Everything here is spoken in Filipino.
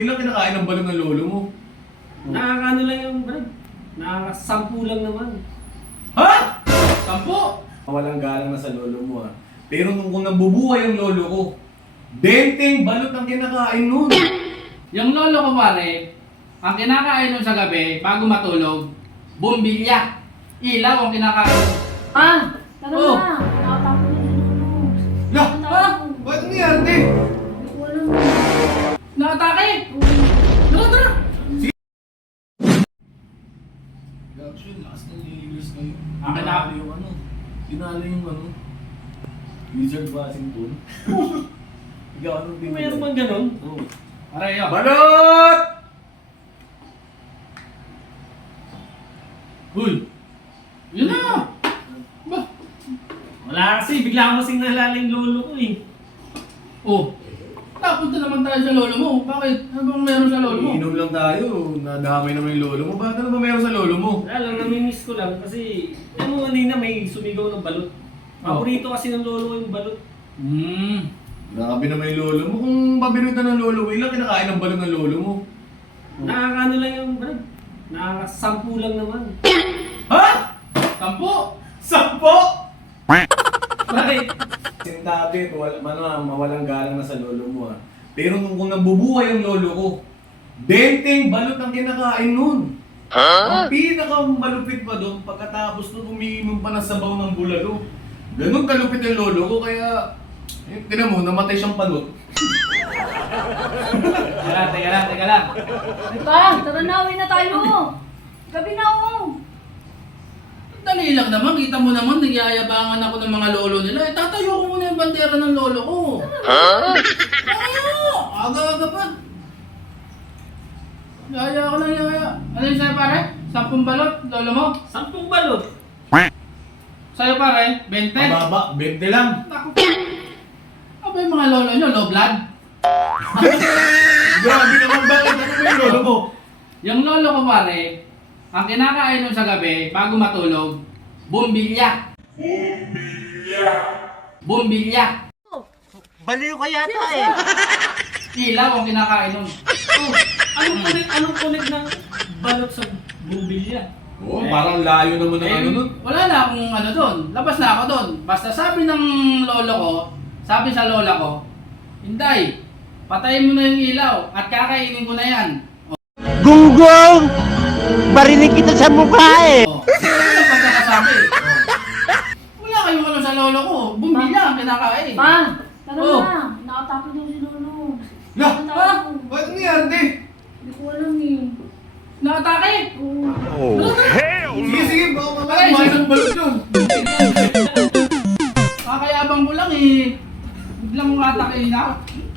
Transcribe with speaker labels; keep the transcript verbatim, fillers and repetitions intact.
Speaker 1: Ilang kinakain ng balon ng lolo mo?
Speaker 2: Nakakano lang yung brad. Nakakasampu lang naman.
Speaker 1: Ha? Sampo? Walang galang na sa lolo mo ah. Pero nung kung nabubuhay ang lolo ko, denteng balot ang kinakain nun.
Speaker 3: Yung lolo ko pare, ang kinakain nun sa gabi bago matulog, bumbilya. Ilaw ang kinakain.
Speaker 4: Ah! Tara
Speaker 3: Oh.
Speaker 4: na! Nakatapos na si Lolo.
Speaker 1: Lah! Ha? Ba't nangyari?
Speaker 4: Hindi ko alam.
Speaker 3: Nakatake! Tara, tara!
Speaker 1: Actually, last na nililis kayo.
Speaker 3: Akin na.
Speaker 1: Dinalo yung ano. Dinalo yung ano. Wizard Washington. Ikaw anong binili?
Speaker 2: Mayroon bang ganun?
Speaker 1: Oo.
Speaker 3: Pare, yo.
Speaker 1: Balot!
Speaker 3: Uy! Yun na! Ba?
Speaker 2: Wala kasi, bigla ko kasing naalala yung lolo ko eh.
Speaker 3: Oh, napunta naman tayo sa lolo mo. Bakit? Ano bang meron sa lolo mo?
Speaker 1: Iinom lang tayo. Nadamay naman yung lolo mo. Bakit ano ba meron sa lolo mo?
Speaker 2: Wala lang, namimiss ko lang kasi ano kanina may sumigaw ng balot. Paborito kasi ng lolo ko yung balot.
Speaker 3: Hmm.
Speaker 1: Grabe naman yung lolo mo. Kung pabirutan ng lolo mo, ilang kinakain ng balon ng lolo mo?
Speaker 2: Nakakano lang yung brad. Nakakasampu lang naman.
Speaker 1: Ha?
Speaker 3: Sampo!
Speaker 1: Sampo?
Speaker 2: Bakit?
Speaker 1: Sintabi, wala, ano, mawalang galang na sa lolo mo ah. Pero nung kung nabubuhay ang lolo ko, denteng balot ang kinakain nun. Ang pinakamalupit pa doon, pagkatapos nun umiinom pa ng sabaw ng bulalo. Ganun kalupit yung lolo ko, kaya... Eh, tinan mo, namatay siyang panot.
Speaker 3: Teka lang, teka lang, teka lang.
Speaker 4: Pa! Tara na! Uwi na tayo! Gabi na oh!
Speaker 3: Dali lang naman, kita mo naman, nagyayabangan ako ng mga lolo nila. Eh, tatayo ko muna yung bandera ng lolo ko. Ha? Ayaw! Aga-aga pa. Yaya ko lang, yaya. Ano yung sa'yo pare? Sampung balot, lolo mo?
Speaker 2: Sampung balot.
Speaker 3: Sa'yo pare? Bente?
Speaker 1: Mababa, bente lang.
Speaker 3: Naku. Ano ba yung mga lolo nyo? Low blood?
Speaker 1: Grabe naman, bakit ano ba yung lolo mo?
Speaker 3: Yung lolo ko pare, ang kinakain nun sa gabi, bago matulog, bumbilya. Bumbilya. Bumbilya.
Speaker 5: Baliw ka yata eh.
Speaker 3: Ilaw ang kinakain nun.
Speaker 2: Oh, anong kulit, anong kulit ng balot sa bumbilya?
Speaker 1: Oo, parang layo naman ng
Speaker 3: Eh,
Speaker 1: ano nun.
Speaker 3: wala na akong ano doon. Labas na ako doon. Basta sabi ng lolo ko, sabi sa lola ko, Inday, patayin mo na yung ilaw at kakainin ko na yan.
Speaker 5: Gunggong! Barinig kita sa mukha eh.
Speaker 3: Oh, ano ang pagkakasabi? Wala kayong ano sa lolo ko. Bumbilya ang kinakain.
Speaker 4: Pa! Tara
Speaker 3: Oh.
Speaker 4: na! Nakatapos na si Lolo.
Speaker 1: Lah!
Speaker 4: Tara
Speaker 1: Ha?
Speaker 4: tayo.
Speaker 1: Ba't nangyari?
Speaker 4: Hindi ko alam eh.
Speaker 3: Nakatake!
Speaker 4: Oo.
Speaker 1: Sige, sige, baka
Speaker 3: Ay,
Speaker 1: mamaya ng balot yun.
Speaker 3: Kakayabang ko lang eh. Biglang mong atakin ako.